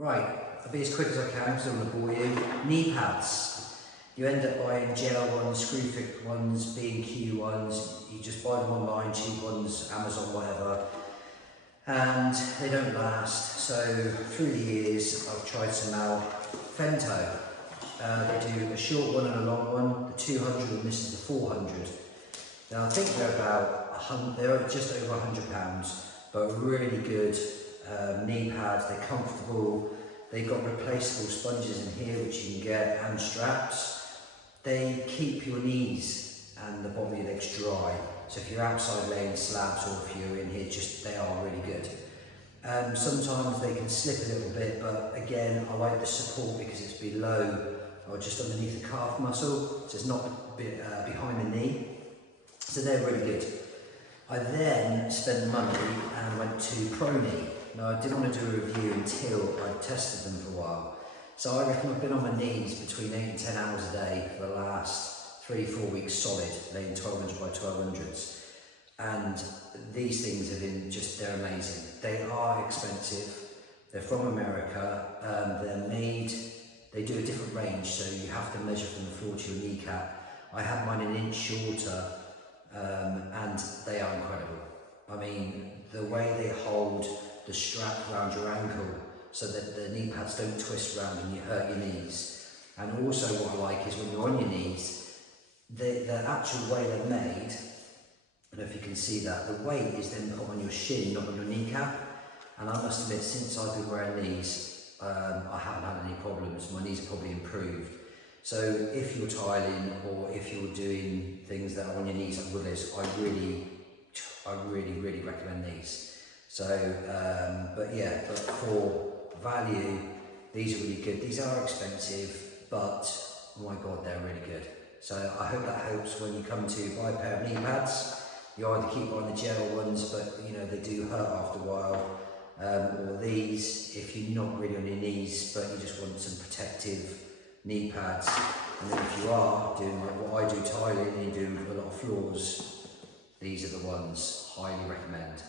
Right, I'll be as quick as I can because I don't want to bore you. Knee pads. You end up buying gel ones, screw fit ones, B&Q ones. You just buy them online, cheap ones, Amazon, whatever. And they don't last. So through the years, I've tried some now. Fento. They do a short one and a long one. The 200 and this is the 400. Now I think they're about they're just over £100, but really good knee pads. They're comfortable. They've got replaceable sponges in here which you can get, and straps. They keep your knees and the bottom of your legs dry. So if you're outside laying slabs or if you're in here, they are really good. Sometimes they can slip a little bit, but again, I like the support because it's below or just underneath the calf muscle, so it's not behind the knee. So they're really good. I then spent money and went to Proni. Now I didn't want to do a review until I tested them for a while. So I reckon I've been on my knees between 8 and 10 hours a day for the last 3-4 weeks solid, laying 1200 by 1200s. And these things have been they're amazing. They are expensive. They're from America. They're made, they do a different range, so you have to measure from the floor to your kneecap. I had mine an inch shorter, and they are incredible. I mean, the way they hold the strap around your ankle so that the knee pads don't twist around and you hurt your knees. And also what I like is when you're on your knees, the actual way they're made, I don't know if you can see that, the weight is then put on your shin, not on your kneecap. And I must admit, since I've been wearing these, I haven't had any problems. My knees have probably improved. So if you're tiling or if you're doing things that are on your knees like Willis, I really recommend these. So, but for value, these are really good. These are expensive, but oh my God, they're really good. So I hope that helps when you come to buy a pair of knee pads. You either keep buying the gel ones, but you know, they do hurt after a while. Or these, if you're not really on your knees, but you just want some protective knee pads. And then if you are doing like what I do, tiling, and you do a lot of floors, these are the ones. Highly recommend.